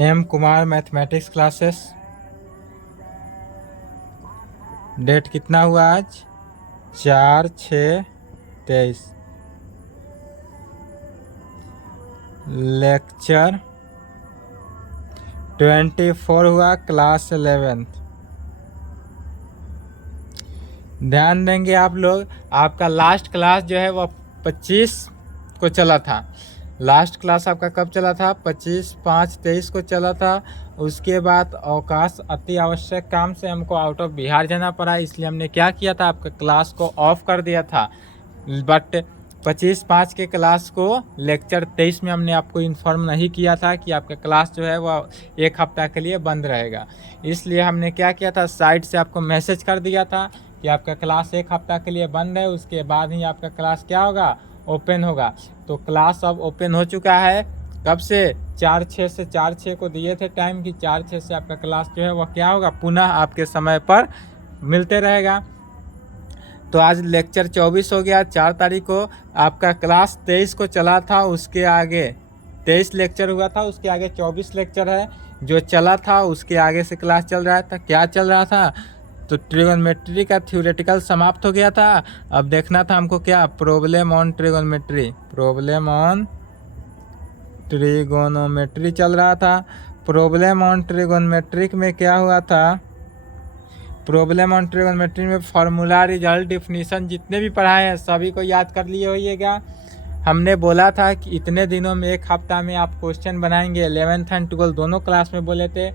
M Kumar mathematics classes. Date कितना हुआ आज? 4/6/23। लेक्चर 24 हुआ, क्लास 11th। ध्यान देंगे आप लोग, आपका लास्ट क्लास जो है वह 25 को चला था। लास्ट क्लास आपका कब चला था? 25/5/23 को चला था। उसके बाद अवकाश अति आवश्यक काम से हमको आउट ऑफ बिहार जाना पड़ा, इसलिए हमने क्या किया था, आपका क्लास को ऑफ कर दिया था। बट 25/5 के क्लास को लेक्चर 23 में हमने आपको इन्फॉर्म नहीं किया था कि आपका क्लास जो है वह 1 हफ्ता के लिए बंद रहेगा। इसलिए हमने क्या किया था, साइट से आपको मैसेज कर दिया था कि आपका क्लास 1 हफ्ता के लिए बंद है, उसके बाद ही आपका क्लास क्या होगा, ओपन होगा। तो क्लास अब ओपन हो चुका है। कब से? 4/6 से 4/6 को दिए थे टाइम कि 4/6 से आपका क्लास जो है वह क्या होगा, पुनः आपके समय पर मिलते रहेगा। तो आज लेक्चर 24 हो गया। 4 तारीख को आपका क्लास 23 को चला था, उसके आगे 23 लेक्चर हुआ था, उसके आगे 24 लेक्चर है। जो चला था उसके आगे से क्लास चल रहा था। क्या चल रहा था? तो ट्रिगोनोमेट्री का थ्योरेटिकल समाप्त हो गया था। अब देखना था हमको क्या, problem on trigonometry. Problem on trigonometry चल रहा था। प्रॉब्लम ऑन ट्रिगोनोमेट्रिक में क्या हुआ था, प्रॉब्लम ऑन ट्रिगोनोमेट्री में फार्मूला, रिजल्ट, डिफिनीशन जितने भी पढ़ाए हैं सभी को याद कर लिए होइएगा। हमने बोला था कि इतने दिनों में 1 हफ्ता में आप क्वेश्चन बनाएंगे। 11th एंड 12th दोनों क्लास में बोले थे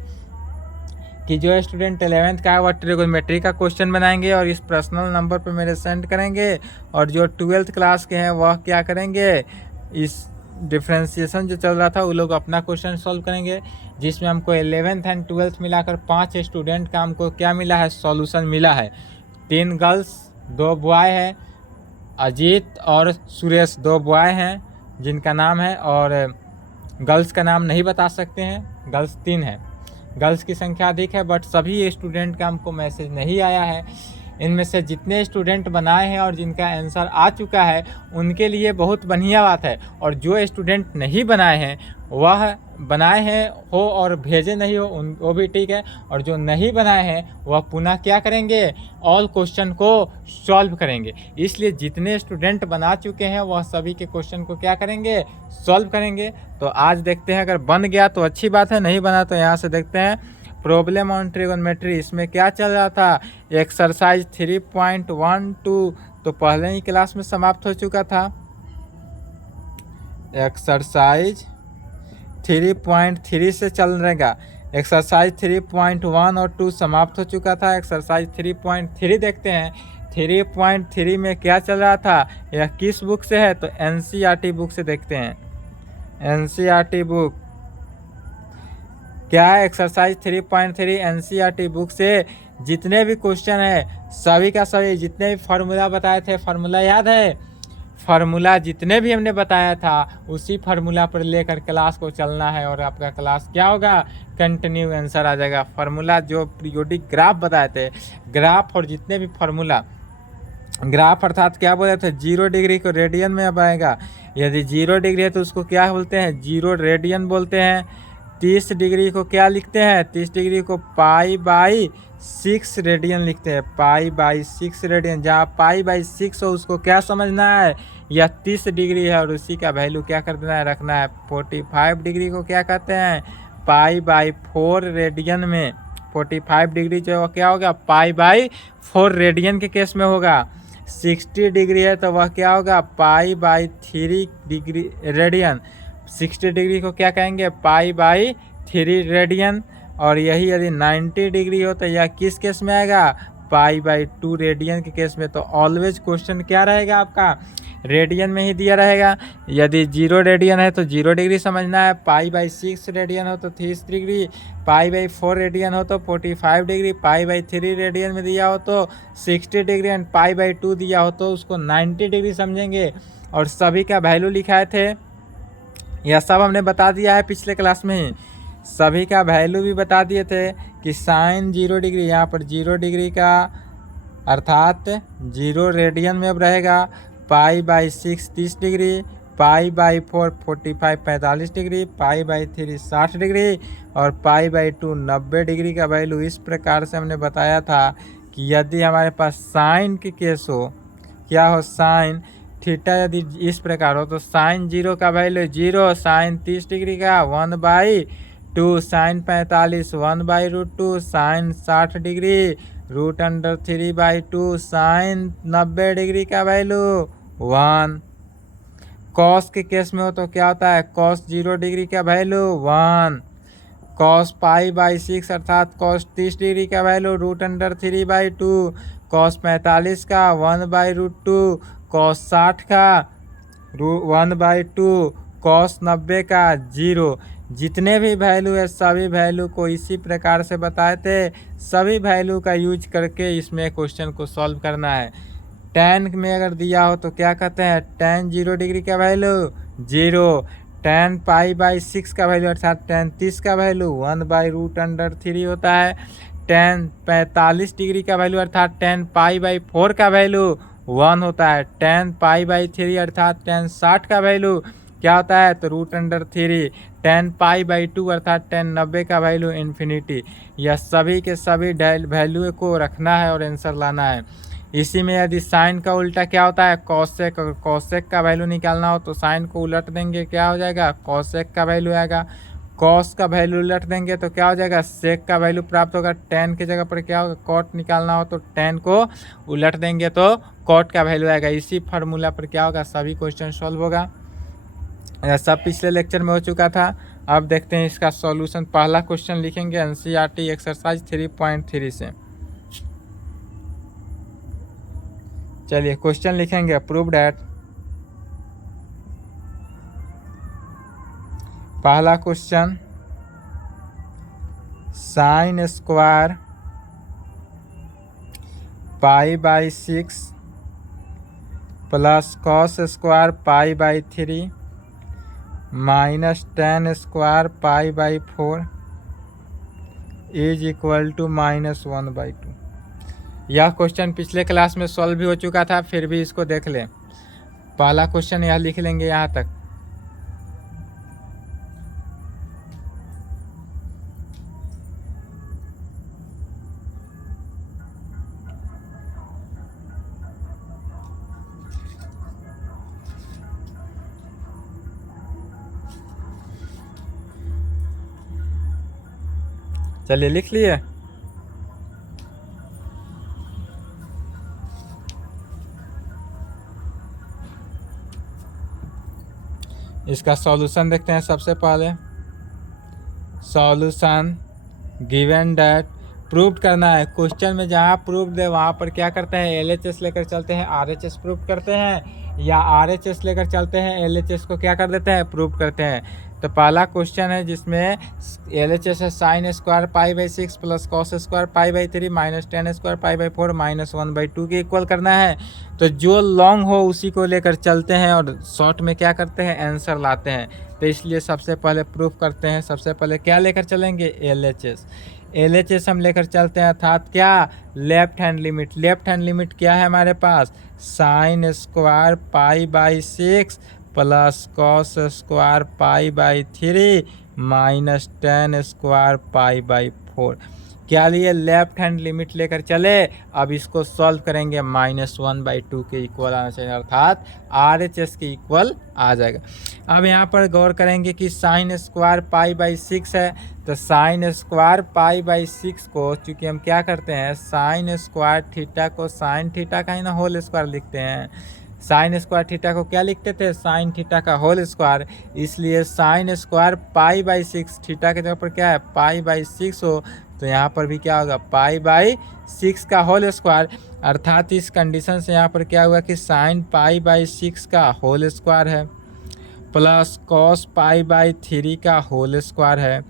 कि जो स्टूडेंट 11th का है वह ट्रिगोनोमेट्री का क्वेश्चन बनाएंगे और इस पर्सनल नंबर पर मेरे सेंड करेंगे, और जो 12th क्लास के हैं वह क्या करेंगे, इस डिफ्रेंशिएशन जो चल रहा था वो लोग अपना क्वेश्चन सॉल्व करेंगे, जिसमें हमको 11th एंड 12th मिलाकर 5 स्टूडेंट का हमको क्या मिला है, सॉल्यूशन मिला है। 3 गर्ल्स 2 बॉय है, अजीत और सुरेश 2 बॉय हैं जिनका नाम है, और गर्ल्स का नाम नहीं बता सकते हैं, गर्ल्स 3 हैं। गर्ल्स की संख्या अधिक है, बट सभी स्टूडेंट का हमको मैसेज नहीं आया है। इनमें से जितने स्टूडेंट बनाए हैं और जिनका आंसर आ चुका है उनके लिए बहुत बढ़िया बात है, और जो स्टूडेंट नहीं बनाए हैं वह बनाए हैं हो और भेजे नहीं हो वो भी ठीक है, और जो नहीं बनाए हैं वह पुनः क्या करेंगे, ऑल क्वेश्चन को सॉल्व करेंगे। इसलिए जितने स्टूडेंट बना चुके हैं वह सभी के क्वेश्चन को क्या करेंगे, सॉल्व करेंगे। तो आज देखते हैं, अगर बन गया तो अच्छी बात है, नहीं बना तो यहाँ से देखते हैं। प्रॉब्लम ऑन ट्रिगोनोमेट्री, इसमें क्या चल रहा था, एक्सरसाइज 3.12 तो पहले ही क्लास में समाप्त हो चुका था। एक्सरसाइज 3.3 से चल रहेगा। एक्सरसाइज 3.1 और 2 समाप्त हो चुका था। एक्सरसाइज 3.3 देखते हैं। 3.3 में क्या चल रहा था, यह किस बुक से है, तो NCERT बुक से देखते हैं। NCERT बुक क्या है, एक्सरसाइज 3.3 NCERT बुक से जितने भी क्वेश्चन है सभी का सभी, जितने भी फार्मूला बताए थे, फार्मूला याद है, फार्मूला जितने भी हमने बताया था उसी फार्मूला पर लेकर क्लास को चलना है, और आपका क्लास क्या होगा, कंटिन्यू आंसर आ जाएगा। फार्मूला जो पीरियोडिक ग्राफ बताए थे, ग्राफ और जितने भी फार्मूला, ग्राफ अर्थात क्या बोले थे, 0 डिग्री को रेडियन में अब आएगा। यदि 0 डिग्री है तो उसको क्या बोलते हैं, 0 रेडियन बोलते हैं। 30 डिग्री को क्या लिखते हैं, 30 डिग्री को π/6 रेडियन लिखते हैं, π/6 रेडियन। जहाँ π/6 हो उसको क्या समझना है, यह 30 डिग्री है, और उसी का वैल्यू क्या कर देना है, रखना है। 45 डिग्री को क्या कहते हैं, π/4 रेडियन में। 45 डिग्री जो है क्या होगा, π/4 रेडियन के केस में होगा। 60 डिग्री है तो वह क्या होगा, π/3 डिग्री रेडियन। 60 डिग्री को क्या कहेंगे, π/3 रेडियन। और यही यदि 90 डिग्री हो तो यह किस केस में आएगा, π/2 रेडियन के केस में। तो ऑलवेज क्वेश्चन क्या रहेगा आपका, रेडियन में ही दिया रहेगा। यदि 0 रेडियन है तो 0 डिग्री समझना है, π/6 रेडियन हो तो 30 डिग्री, π/4 रेडियन हो तो 45 डिग्री, π/3 रेडियन में दिया हो तो 60 डिग्री, एंड π/2 दिया हो तो उसको 90 डिग्री समझेंगे। और सभी का वैल्यू लिखाए थे, यह सब हमने बता दिया है पिछले क्लास में ही। सभी का वैल्यू भी बता दिए थे कि साइन 0 डिग्री, यहाँ पर 0 डिग्री का अर्थात 0 रेडियन में अब रहेगा, π/6 30 degree, pi by 4 45 45 degree, pi by 3 60 degree और पाई बाई 2 90 डिग्री का वैल्यू। इस प्रकार से हमने बताया था कि यदि हमारे पास साइन की केस हो, क्या हो, साइन थीटा यदि इस प्रकार हो तो साइन 0 का वैल्यू 0, साइन 30 डिग्री का 1/2, sine 45 1/√2, sine 60 degree √3/2, sine 90 degree का वैल्यू 1। कॉस के केस में हो तो क्या होता है, कॉस 0 डिग्री का वैल्यू 1, कॉस पाई बाई 6 अर्थात कॉस 30 डिग्री का वैल्यू √3/2, कॉस 45 का 1/√2, कॉस 60 का 1/2, कॉस 90 का 0। जितने भी वैल्यू है सभी वैल्यू को इसी प्रकार से बताए थे। सभी वैल्यू का यूज करके इसमें क्वेश्चन को सॉल्व करना है। tan में अगर दिया हो तो क्या कहते हैं, tan 0 डिग्री का वैल्यू 0, tan पाई बाई 6 का वैल्यू अर्थात tan 30 का वैल्यू 1/√3 होता है, tan 45 डिग्री का वैल्यू अर्थात tan पाई बाई 4 का वैल्यू 1 होता है, tan पाई बाई 3 अर्थात tan 60 का वैल्यू क्या होता है तो √3, tan पाई बाई 2 अर्थात tan 90 का वैल्यू इन्फिनिटी। यह सभी के सभी वैल्यू को रखना है और आंसर लाना है। इसी में यदि साइन का उल्टा क्या होता है, कॉसेक, अगर कॉसेक का वैल्यू निकालना हो तो साइन को उलट देंगे, क्या हो जाएगा, कॉसेक का वैल्यू आएगा। कॉस का वैल्यू उलट देंगे तो क्या हो जाएगा, सेक का वैल्यू प्राप्त होगा। टेन की जगह पर क्या होगा, कॉट निकालना हो तो टेन को उलट देंगे तो कॉट का वैल्यू आएगा। इसी फार्मूला पर क्या होगा, सभी क्वेश्चन सॉल्व होगा। यह सब पिछले लेक्चर में हो चुका था। अब देखते हैं इसका सॉल्यूशन। पहला क्वेश्चन लिखेंगे एनसीईआरटी एक्सरसाइज 3.3 से। चलिए क्वेश्चन लिखेंगे, प्रूव डैट, पहला question, sine square pi by 6 plus cos square pi by 3 minus tan square pi by 4 is equal to -1/2। यह क्वेश्चन पिछले क्लास में सॉल्व भी हो चुका था, फिर भी इसको देख लें। पहला क्वेश्चन यह लिख लेंगे यहाँ तक। चलिए लिख लिए। इसका सॉल्यूशन देखते हैं। सबसे पहले सॉल्यूशन गिवन डैट, प्रूव करना है। क्वेश्चन में जहाँ प्रूफ दे वहाँ पर क्या करते हैं, LHS लेकर चलते हैं, RHS प्रूफ करते हैं, या RHS लेकर चलते हैं, LHS को क्या कर देते हैं, प्रूफ करते हैं। तो पहला क्वेश्चन है जिसमें LHS है sign square pi by 6 plus cos square pi by 3 minus tan square pi by 4 -1/2 के इक्वल करना है। तो जो लॉन्ग हो उसी को लेकर चलते हैं और शॉर्ट में क्या करते हैं, आंसर लाते हैं। तो इसलिए सबसे पहले प्रूफ करते हैं। सबसे पहले क्या लेकर चलेंगे, LHS हम लेकर चलते हैं, अर्थात क्या, left hand limit. Left hand limit क्या है हमारे पास, sine square pi by 6 plus cos square pi by 3 minus tan square pi by 4। क्या लिए, लेफ्ट हैंड लिमिट लेकर चले। अब इसको सॉल्व करेंगे, -1/2 के इक्वल आना चाहिए, अर्थात RHS के इक्वल आ जाएगा। अब यहाँ पर गौर करेंगे कि साइन स्क्वायर पाई बाई 6 है, तो साइन स्क्वायर पाई बाई 6 को चूँकि हम क्या करते हैं, साइन स्क्वायर थीटा को साइन थीटा का ही ना होल स्क्वायर लिखते हैं। साइन स्क्वायर थीटा को क्या लिखते थे, साइन थीटा का होल स्क्वायर। इसलिए sign square pi by 6, theta के जगह पर क्या है, पाई बाई 6 हो, तो यहाँ पर भी क्या होगा, पाई बाई 6 का होल स्क्वायर। अर्थात इस कंडीशन से यहाँ पर क्या हुआ कि साइन पाई बाई 6 का होल स्क्वायर है प्लस कॉस पाई बाई 3 का होल स्क्वायर है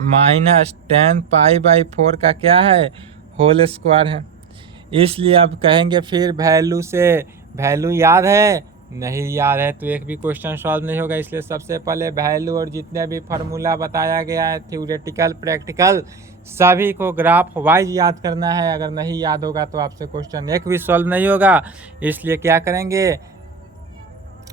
माइनस tan पाई बाई 4 का क्या है, होल स्क्वायर है। इसलिए अब कहेंगे फिर वैल्यू से, वैल्यू याद है, नहीं याद है तो एक भी क्वेश्चन सॉल्व नहीं होगा। इसलिए सबसे पहले वैल्यू और जितने भी फार्मूला बताया गया है, थ्योरेटिकल प्रैक्टिकल, सभी को ग्राफ वाइज याद करना है। अगर नहीं याद होगा तो आपसे क्वेश्चन एक भी सॉल्व नहीं होगा। इसलिए क्या करेंगे,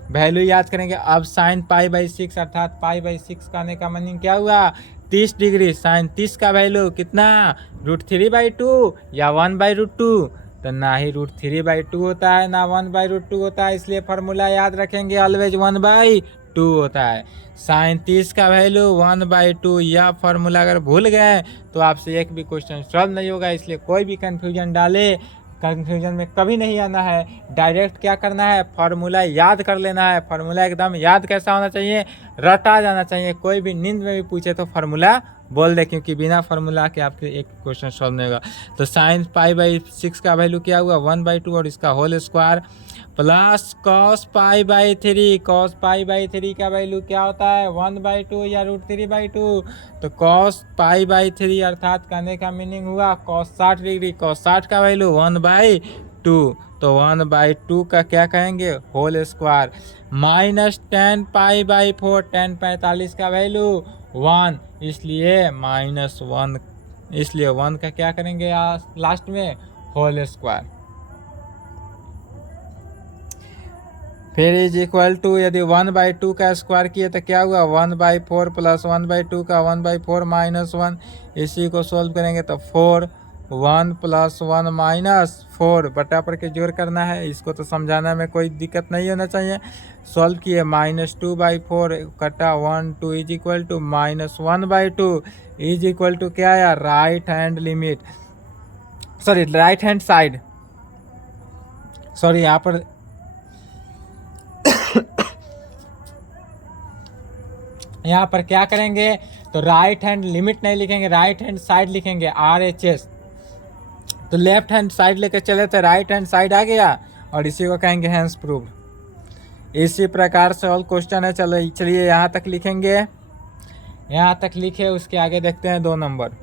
वैल्यू याद करेंगे। अब साइन पाई बाई 6 अर्थात पाई बाई 6 करने का मीनिंग क्या हुआ, 30 डिग्री। साइन 30 का वैल्यू कितना, √3/2 या 1/√2। तो ना ही √3/2 होता है ना 1/√2 होता है, इसलिए फार्मूला याद रखेंगे ऑलवेज 1/2 होता है। साइन 30 का वैल्यू 1/2। यह फार्मूला अगर भूल गए तो आपसे एक भी क्वेश्चन सॉल्व नहीं होगा, इसलिए कोई भी कन्फ्यूजन डाले, कन्फ्यूजन में कभी नहीं आना है। डायरेक्ट क्या करना है, फार्मूला याद कर लेना है। फार्मूला एकदम याद कैसा होना चाहिए, रटा जाना चाहिए। कोई भी नींद में भी पूछे तो फार्मूला बोल दे, क्योंकि बिना फार्मूला के आपके एक क्वेश्चन सॉल्व नहीं होगा। तो साइन पाई बाई 6 का वैल्यू क्या हुआ, 1/2 और इसका whole square plus cos pi by 3। Cos pi by 3 का वैल्यू क्या होता है, 1/2 या √3/2। तो कॉस पाई बाई 3 अर्थात कहने का मीनिंग हुआ कॉस 60 डिग्री। कॉस 60 का वैल्यू 1/2। तो 1/2 का क्या कहेंगे, whole square minus 10 pi by 4। 10 45 का वैल्यू 1, इसलिए -1, इसलिए 1 का क्या करेंगे लास्ट में, होल स्क्वायर। फिर इज इक्वल टू, यदि 1/2 का स्क्वायर किए तो क्या हुआ, 1/4 प्लस 1/2 का 1/4 -1। इसी को सोल्व करेंगे तो 4, 1 + 1 -4 बटा पर के जोड़ करना है। इसको तो समझाना में कोई दिक्कत नहीं होना चाहिए। सॉल्व किए -2/4 कटा 1 2 is equal to -1/2 is equal to क्या आया, right hand limit, sorry right hand side, sorry यहाँ पर यहाँ पर क्या करेंगे, तो राइट हैंड लिमिट नहीं लिखेंगे, राइट हैंड साइड लिखेंगे, RHS। तो लेफ्ट हैंड साइड लेकर चले तो राइट हैंड साइड आ गया, और इसी को कहेंगे हैंस प्रूव्ड। इसी प्रकार से और क्वेश्चन है। चलो चलिए यहाँ तक लिखेंगे, यहाँ तक लिखे, उसके आगे देखते हैं 2 नंबर।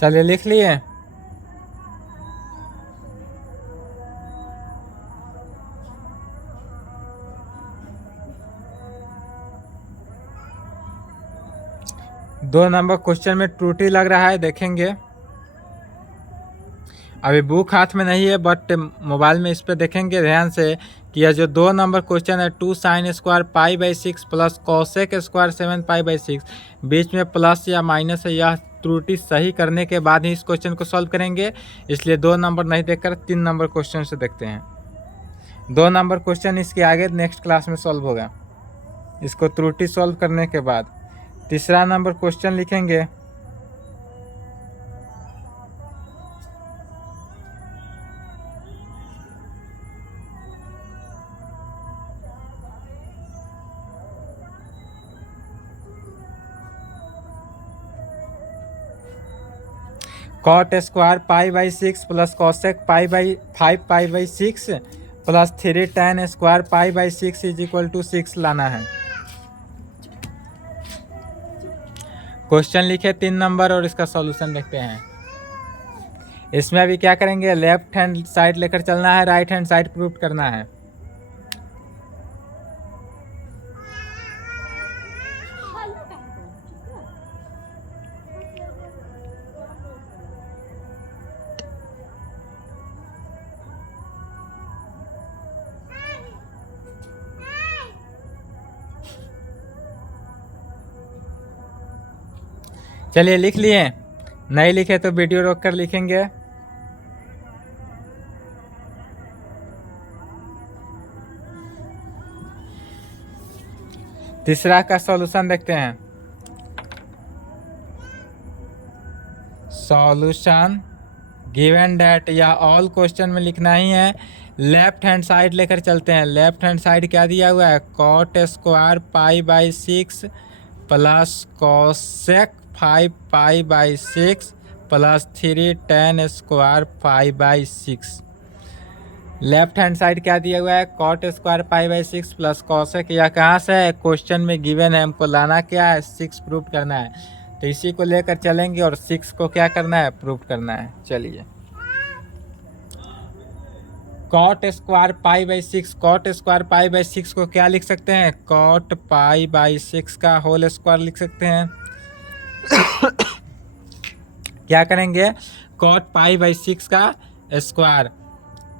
चलिए लिख लिए। दो नंबर क्वेश्चन में त्रुटि लग रहा है, देखेंगे। अभी बुक हाथ में नहीं है, बट मोबाइल में इस पर देखेंगे ध्यान से कि यह जो 2 नंबर क्वेश्चन है, 2 sin square pi by 6 plus cosec square 7 pi by 6, बीच में प्लस या माइनस है। यह त्रुटि सही करने के बाद ही इस क्वेश्चन को सॉल्व करेंगे, इसलिए 2 नंबर नहीं देखकर 3 नंबर क्वेश्चन से देखते हैं। 2 नंबर क्वेश्चन इसके आगे नेक्स्ट क्लास में सॉल्व होगा, इसको त्रुटि सॉल्व करने के बाद। तीसरा नंबर क्वेश्चन लिखेंगे, cot square pi by 6 plus cosec pi by 5 pi by 6 plus 3 tan square pi by 6 is equal to 6 लाना है। क्वेश्चन लिखे 3 नंबर और इसका सॉल्यूशन देखते हैं। इसमें अभी क्या करेंगे, लेफ्ट हैंड साइड लेकर चलना है, राइट हैंड साइड प्रूव करना है। चलिए लिख लिए, नहीं लिखे तो वीडियो रोक कर लिखेंगे। तीसरा का सॉल्यूशन देखते हैं। सॉल्यूशन गिवन डैट, या ऑल क्वेश्चन में लिखना ही है। लेफ्ट हैंड साइड लेकर चलते हैं। लेफ्ट हैंड साइड क्या दिया हुआ है, cot square pi by 6 plus cosec 5 pi by 6 plus 3 tan square pi by 6। Left hand side क्या दिया हुआ है, cot square pi by 6 plus cosec. यह कहाँ से है, क्वेश्चन में गिवन है, हमको लाना क्या है, 6 प्रूव करना है। तो इसी को लेकर चलेंगे और 6 को क्या करना है, प्रूव करना है। चलिए, cot square pi by 6, cot square pi by 6 को क्या लिख सकते हैं, कॉट पाई बाई 6 का होल स्क्वायर लिख सकते हैं। क्या करेंगे, कॉट पाई बाई 6 का square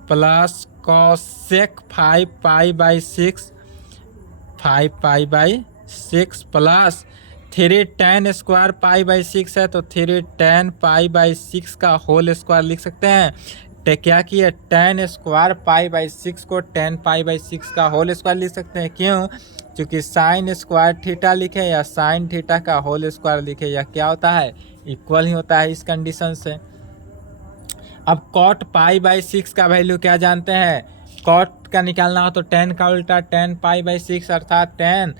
plus cosec 5 pi by 6, 5 pi by 6 plus 3 tan square pi by 6 है तो 3 tan पाई बाई 6 का होल स्क्वायर लिख सकते हैं। तो क्या किए, tan स्क्वायर पाई बाई 6 को tan पाई बाई 6 का होल स्क्वायर लिख सकते हैं। क्यों, क्योंकि साइन स्क्वायर थीटा लिखे या साइन थीटा का होल स्क्वायर लिखे, या क्या होता है, इक्वल ही होता है इस कंडीशन से। अब कॉट पाई बाई 6 का वैल्यू क्या जानते हैं, कॉट का निकालना हो तो tan का उल्टा tan पाई बाई 6 अर्थात tan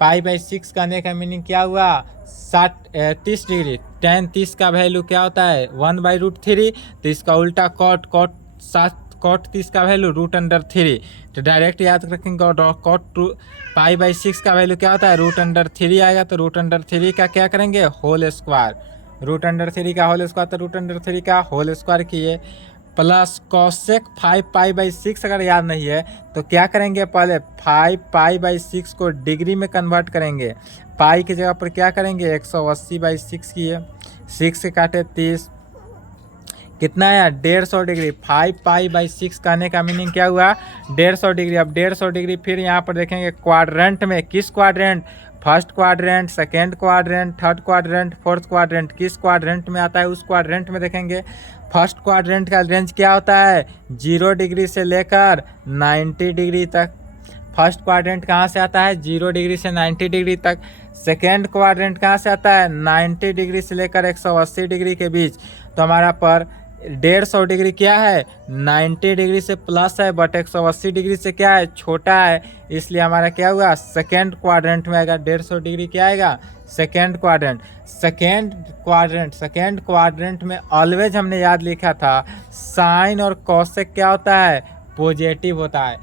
पाई बाई 6 करने का मीनिंग क्या हुआ, 30 डिग्री। tan 30 का वैल्यू क्या होता है, 1/√3, तो इसका उल्टा कॉट, कॉट 30 का वैल्यू √3। तो डायरेक्ट याद रखेंगे, और कॉट पाई बाई 6 का वैल्यू क्या होता है, √3 आएगा, तो √3 का क्या करेंगे, होल स्क्वायर। √3 का होल स्क्वायर तो √3 का होल स्क्वायर किए, प्लस कॉसेक 5 पाई बाई 6 अगर याद नहीं है तो क्या करेंगे, पहले 5 पाई बाई 6 को डिग्री में कन्वर्ट करेंगे। पाई की जगह पर क्या करेंगे, 180/6 किए, 6 से काटे 30, कितना आया, 150 डिग्री। 5 पाई बाई 6 कहने का मीनिंग क्या हुआ, 150 डिग्री। अब 150 डिग्री फिर यहाँ पर देखेंगे क्वाड्रेंट में, किस quadrant, first quadrant, second quadrant, third quadrant, fourth quadrant, किस क्वाड्रेंट में आता है, उस क्वाड्रेंट में देखेंगे। फर्स्ट क्वाड्रेंट का रेंज क्या होता है, 0 डिग्री से लेकर 90 डिग्री तक। फर्स्ट क्वाड्रेंट कहाँ से आता है, 0 डिग्री से 90 डिग्री तक। सेकेंड क्वाड्रेंट कहाँ से आता है, 90 डिग्री से लेकर 180 डिग्री के बीच। तो हमारा पर 150 डिग्री क्या है, 90 डिग्री से प्लस है, बट 180 डिग्री से क्या है, छोटा है, इसलिए हमारा क्या हुआ, सेकेंड क्वाड्रेंट में आएगा। 150 डिग्री क्या आएगा, सेकेंड क्वाड्रेंट। सेकेंड क्वाड्रेंट में ऑलवेज हमने याद लिखा था साइन और कॉसेक क्या होता है, पॉजिटिव होता है।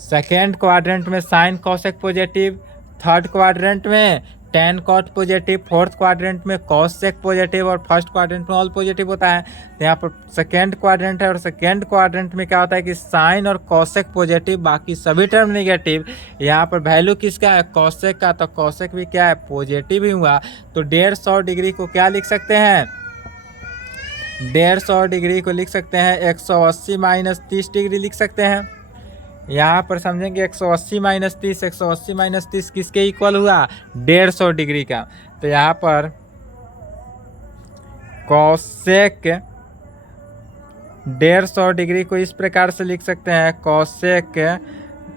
सेकेंड क्वाड्रेंट में sine cosec positive, third quadrant में tan cot positive, fourth quadrant में कॉसेक पॉजिटिव और फर्स्ट क्वाड्रेंट में ऑल पॉजिटिव होता है। तो यहाँ पर सेकेंड क्वाड्रेंट है और सेकेंड क्वाड्रेंट में क्या होता है कि साइन और कॉसेक पॉजिटिव, बाकी सभी टर्म नेगेटिव। यहाँ पर वैल्यू किसका है, कॉसेक का, तो कॉसेक भी क्या है, पॉजिटिव ही हुआ। तो 150 डिग्री को क्या लिख सकते हैं, 150 डिग्री को लिख सकते हैं 180 - 30 डिग्री लिख सकते हैं। यहाँ पर समझेंगे 180 - 30, 180 - 30 किसके इक्वल हुआ, 150 डिग्री का। तो यहाँ पर कॉसेक 150 डिग्री को इस प्रकार से लिख सकते हैं, कॉसेक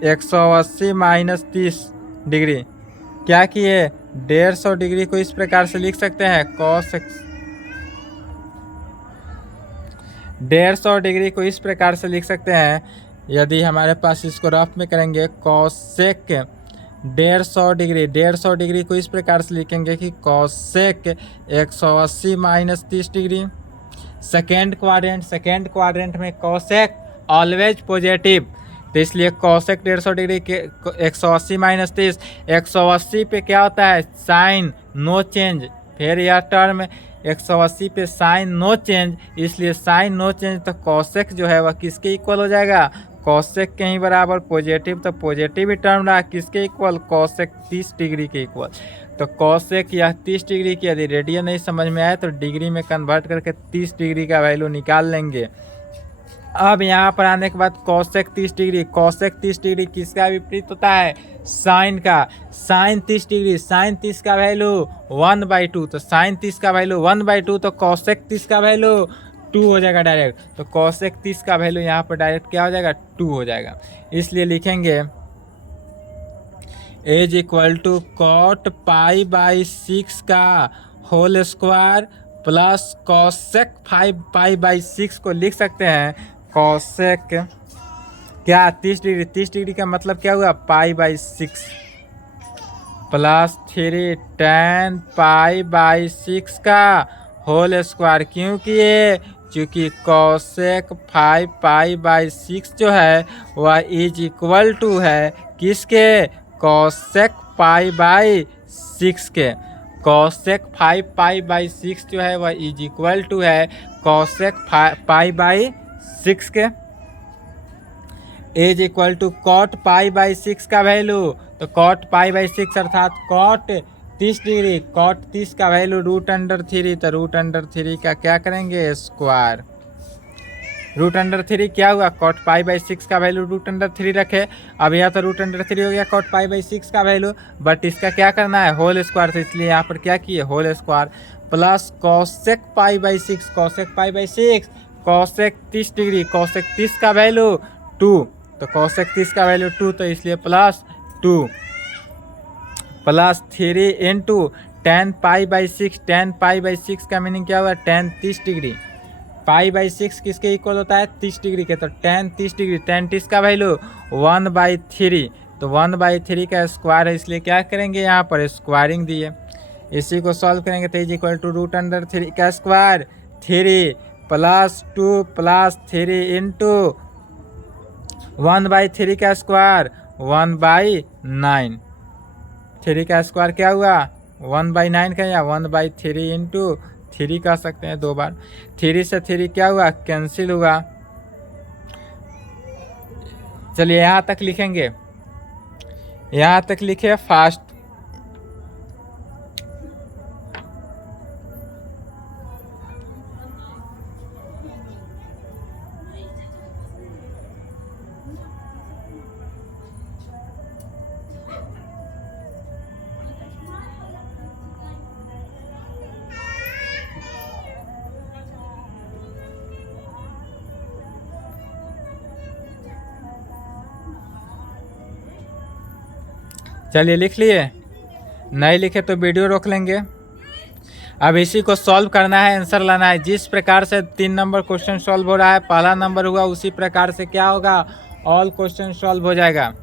180 - 30 डिग्री। क्या किए, 150 डिग्री को इस प्रकार से लिख सकते हैं, कॉसेक 150 डिग्री को इस प्रकार से लिख सकते हैं। यदि हमारे पास इसको रफ में करेंगे, कॉसेक 150 डिग्री को इस प्रकार से लिखेंगे कि कॉसेक 180 - 30 डिग्री। सेकेंड क्वाड्रेंट में कॉसेक ऑलवेज पॉजिटिव, तो इसलिए कॉसेक 150 डिग्री के 180 - 30, 180 पे क्या होता है, साइन नो चेंज, फिर यह टर्म 180 पे साइन नो चेंज, इसलिए साइन नो चेंज, तो कॉसेक जो है वह किसके इक्वल हो जाएगा, कॉसेक के ही बराबर पॉजिटिव, तो पॉजिटिव ही टर्म रहा, किसके इक्वल, कॉसेक 30 डिग्री के इक्वल। तो कॉसेक या 30 डिग्री की यदि रेडियन नहीं समझ में आए तो डिग्री में कन्वर्ट करके 30 डिग्री का वैल्यू निकाल लेंगे। अब यहाँ पर आने के बाद कॉसेक 30 डिग्री किसका विपरीत होता है, साइन का। साइन 30 डिग्री, साइन 30 का वैल्यू 1/2, तो साइन 30 का वैल्यू 1/2, तो कॉसेक 30 का वैल्यू 2 हो जाएगा डायरेक्ट। तो कॉसेक 30 का वैल्यू यहाँ पर डायरेक्ट क्या हो जाएगा, 2 हो जाएगा। इसलिए लिखेंगे as equal to cot pi by 6 का whole square plus cosec 5 pi by 6 को लिख सकते हैं कॉसेक क्या 30 डिग्री का मतलब क्या हुआ, पाई by 6 plus 3 tan pi by 6 का होल स्क्वायर क्यों किए? क्योंकि कोसेक 5 पाई बाई 6 जो है वह इज इक्वल टू है किसके? कोसेक पाई बाई 6 के। कोसेक 5 पाई बाई 6 जो है वह इज इक्वल टू है कोसेक पाई बाई 6 के। Is equal to cot pi by 6 का वैल्यू, तो कॉट पाई बाई 6 अर्थात कॉट 30 डिग्री, कॉट 30 का वैल्यू √3, तो √3 का क्या करेंगे? स्क्वायर। √3 क्या हुआ? कॉट पाई बाई 6 का वैल्यू √3 रखे। अब यह तो √3 हो गया कॉट पाई बाई 6 का वैल्यू, बट इसका क्या करना है? Whole square. तो इसलिए यहाँ पर क्या किए? Whole square plus cosec pi by 6, cosec pi by 6, cosec 30 degree, cosec 30 का वैल्यू 2, तो कोसेक 30 का वैल्यू 2, तो इसलिए plus 2 plus 3 into tan pi by 6। tan pi by 6 का मीनिंग क्या हुआ? tan 30 degree. पाई बाई 6 किसके इक्वल होता है? 30 डिग्री के, तो tan 30 डिग्री, tan 30 का वैल्यू 1/3, तो 1/3 का स्क्वायर है, इसलिए क्या करेंगे? यहाँ पर स्क्वायरिंग दिए, इसी को सॉल्व करेंगे तो इज इक्वल टू √3 का स्क्वायर 3 प्लस 2 प्लस 3 इंटू 1/3 का स्क्वायर 1/9। 3 का स्क्वायर क्या हुआ? 1/9 का, या 1/3 इंटू 3 कह सकते हैं 2 बार। 3 से 3 क्या हुआ? कैंसिल हुआ। चलिए यहाँ तक लिखेंगे, यहाँ तक लिखे फास्ट। चलिए लिख लिए, नहीं लिखे तो वीडियो रोक लेंगे। अब इसी को सॉल्व करना है, आंसर लाना है। जिस प्रकार से 3 नंबर क्वेश्चन सॉल्व हो रहा है, पहला नंबर हुआ, उसी प्रकार से क्या होगा? ऑल क्वेश्चन सॉल्व हो जाएगा।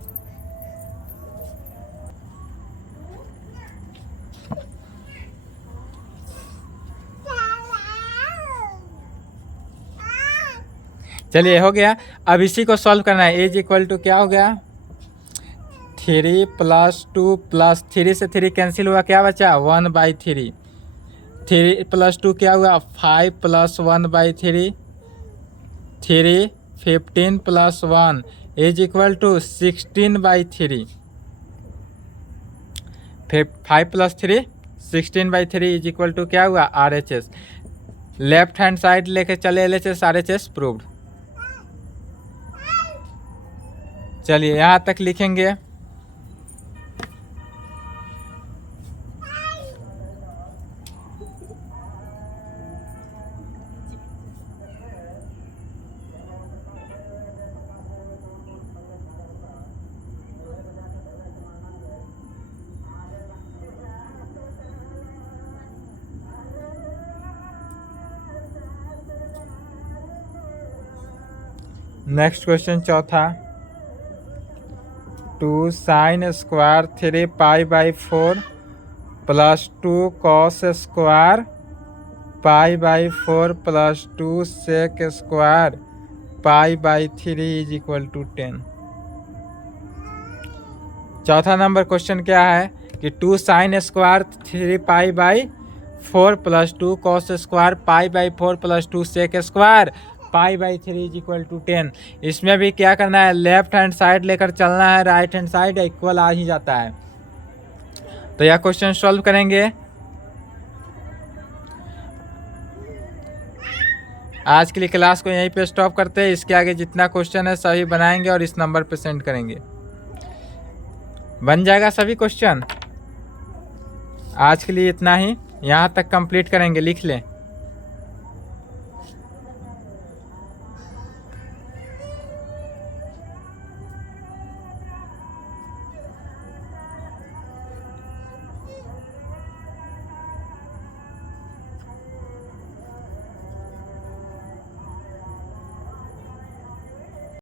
चलिए हो गया। अब इसी को सॉल्व करना है। एज इक्वल टू क्या हो गया? 3 प्लस 2 प्लस 3 से 3 कैंसिल हुआ, क्या बचा? 1/3। 3 प्लस 2 क्या हुआ? 5 प्लस 1/3, 3 15 प्लस 1 इज इक्वल टू 16/3। 5 प्लस 3 16/3 इज इक्वल टू क्या हुआ? RHS। लेफ्ट हैंड साइड लेके चले LHS RHS प्रूव्ड। चलिए यहाँ तक लिखेंगे। नेक्स्ट क्वेश्चन चौथा, 2 sin square 3 pi by 4 plus 2 cos square pi by 4 plus 2 sec square pi by 3 is equal to 10। चौथा नंबर क्वेश्चन क्या है कि 2 sin square 3 pi by 4 plus 2 cos square pi by 4 plus 2 sec square pi by 3 is equal to 10। इसमें भी क्या करना है? Left hand side लेकर चलना है, राइट हैंड साइड इक्वल आ ही जाता है। तो यह क्वेश्चन सॉल्व करेंगे। आज के लिए क्लास को यहीं पे स्टॉप करते हैं। इसके आगे जितना क्वेश्चन है सभी बनाएंगे और इस नंबर पे सेंड करेंगे। बन जाएगा सभी क्वेश्चन। आज के लिए इतना ही, यहाँ तक कंप्लीट करेंगे, लिख लें।